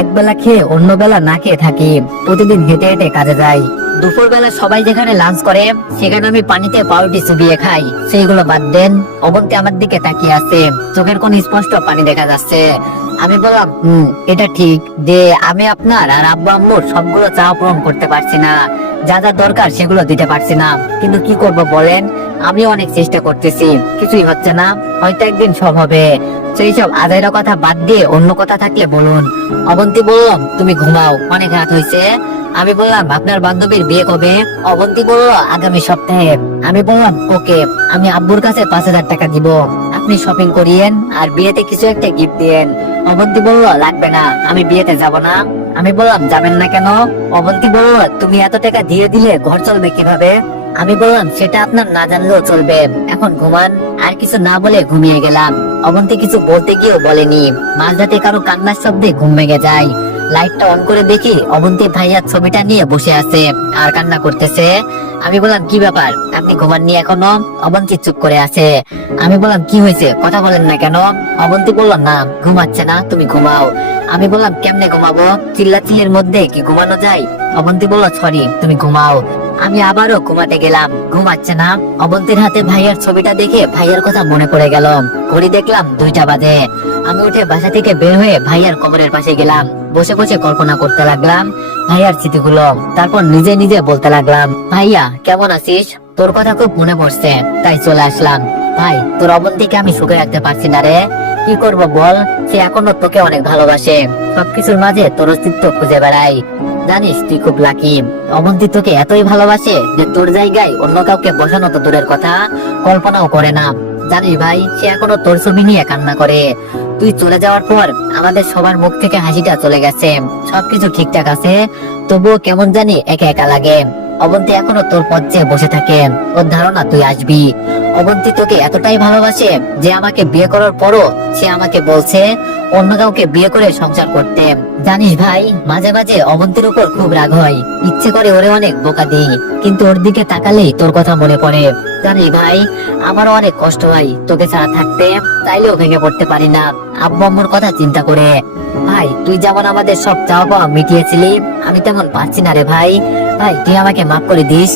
একবেলা খেয়ে অন্য বেলা না খেয়ে থাকি। প্রতিদিন হেঁটে হেঁটে কাজে যাই। দুপুর বেলা সবাই যেখানে লাঞ্চ করে সেখানে আমি পানিতে পাউরুটি চুবিয়ে খাই। সেইগুলো বাদ দেন। অবন্তী আমার দিকে তাকিয়ে আছে, চোখের কোন স্পষ্ট পানি দেখা যাচ্ছে। আমি বললাম, এটা ঠিক যে আমি আপনার আর আব্বু আম্মুর সবগুলো চাওয়া পূরণ করতে পারছি না, যা যা দরকার সেগুলো দিতে পারছি না, কিন্তু কি করব বলেন। আমি অনেক চেষ্টা করতেছি, কিছুই হচ্ছে না। হয়তো একদিন সব হবে। সেই সব আজাইরা কথা বাদ দিয়ে অন্য কথা থাকলে বলুন। অবন্তী বললাম, তুমি ঘুমাও, অনেক রাত হয়েছে। আমি বললাম, আপনার বান্ধবীর বিয়ে কবে? অবন্তী বলল, আগামী সপ্তাহে। আমি বললাম, ওকে, আমি আব্বুর কাছে 5,000 টাকা দিব, আপনি শপিং করিয়েন আর বিয়েতে কিছু একটা গিফট দিয়েন। অবন্তী বলল, লাগবে না, আমি বিয়েতে যাব না। আমি বললাম, যাবেন না কেন? অবন্তী বলল, তুমি এত টাকা দিয়ে দিলে ঘর চলবে কিভাবে? আমি বললাম, সেটা আপনার না জানলেও চলবে, এখন ঘুমান। আর কিছু না বলে ঘুমিয়ে গেলাম। অবন্তী কিছু বলতে গিয়েও বলেনি। মাঝরাতে কারো কান্নার শব্দে ঘুম ভেঙে যায়। লাইটটা অন করে দেখি অবন্তী ভাইয়ার ছবিটা নিয়ে বসে আছে আর কান্না করতেছে। আমি বললাম, কি ব্যাপার, আপনি ঘুমাননি এখনো? অবন্তী চুপ করে আছে। আমি বললাম, কি হয়েছে, কথা বলেন না কেন? অবন্তী বলল, না, ঘুমাচ্ছে না, তুমি ঘুমাও। আমি বললাম, কেমনে ঘুমাবো? চিল্লাচিল্লির মধ্যে কি ঘুমানো যায়? অবন্তী বলল, সরি, তুমি ঘুমাও। আমি আবারও ঘুমাতে গেলাম, ঘুমাচ্ছে না। অবন্তীর হাতে ভাইয়ার ছবিটা দেখে ভাইয়ার কথা মনে পড়ে গেল। ঘড়ি দেখলাম 2টা বাজে। আমি উঠে বাসা থেকে বের হয়ে ভাইয়ার কবরের পাশে গেলাম। বসে বসে কল্পনা করতে লাগলাম ভাইয়ার স্মৃতিগুলো। তারপর নিজে নিজে বলতে লাগলাম, ভাইয়া কেমন আছিস? তোর কথা খুব মনে পড়ছে, তাই চলে আসলাম। ভাই, তোর অবন্তীকে আমি সুখে রাখতে পারছি না রে। কি করব বল, সে এখনো তোকে অনেক ভালোবাসে। সবকিছুর মাঝে তোর অস্তিত্ব খুঁজে বেড়াই। জানিস, তুই খুব লাকি। অবন্তী তোকে এতই ভালোবাসে যে তোর জায়গায় অন্য কাউকে বসানো তো দূরের কথা, কল্পনাও করে না। জানিস ভাই, সে এখনো তোর ছবি নিয়ে কান্না করে। তুই চলে যাওয়ার পর আমাদের সবার মুখ থেকে হাসিটা চলে গেছে। সবকিছু ঠিকঠাক আছে, তবুও কেমন জানি একা একা লাগে। অবন্তী এখনো তোর পথ চেয়ে বসে থাকে, ওর ধারণা তুই আসবি। অবন্তী তোকে এতটাই ভালোবাসে যে আমাকে বিয়ে করার পরও সে আমাকে বলছে অন্য কাউকে বিয়ে করে সংসার করতে। জানিস ভাই, মাঝে মাঝে অবন্তীর উপর খুব রাগ হয়, ইচ্ছে করে ওরে অনেক বোকা দিই, কিন্তু ওর দিকে তাকালেই তোর কথা মনে পড়ে। জানিস ভাই, আমারও অনেক কষ্ট হয় তোকে ছাড়া থাকতে, চাইলেও ভেঙে পড়তে পারি না আব্বু আম্মুর কথা চিন্তা করে। ভাই, তুই যেমন আমাদের সব চাওয়া পাওয়া মিটিয়েছিলি, আমি তেমন পারছি না রে ভাই। ভাই, তুই আমাকে মাফ করে দিস।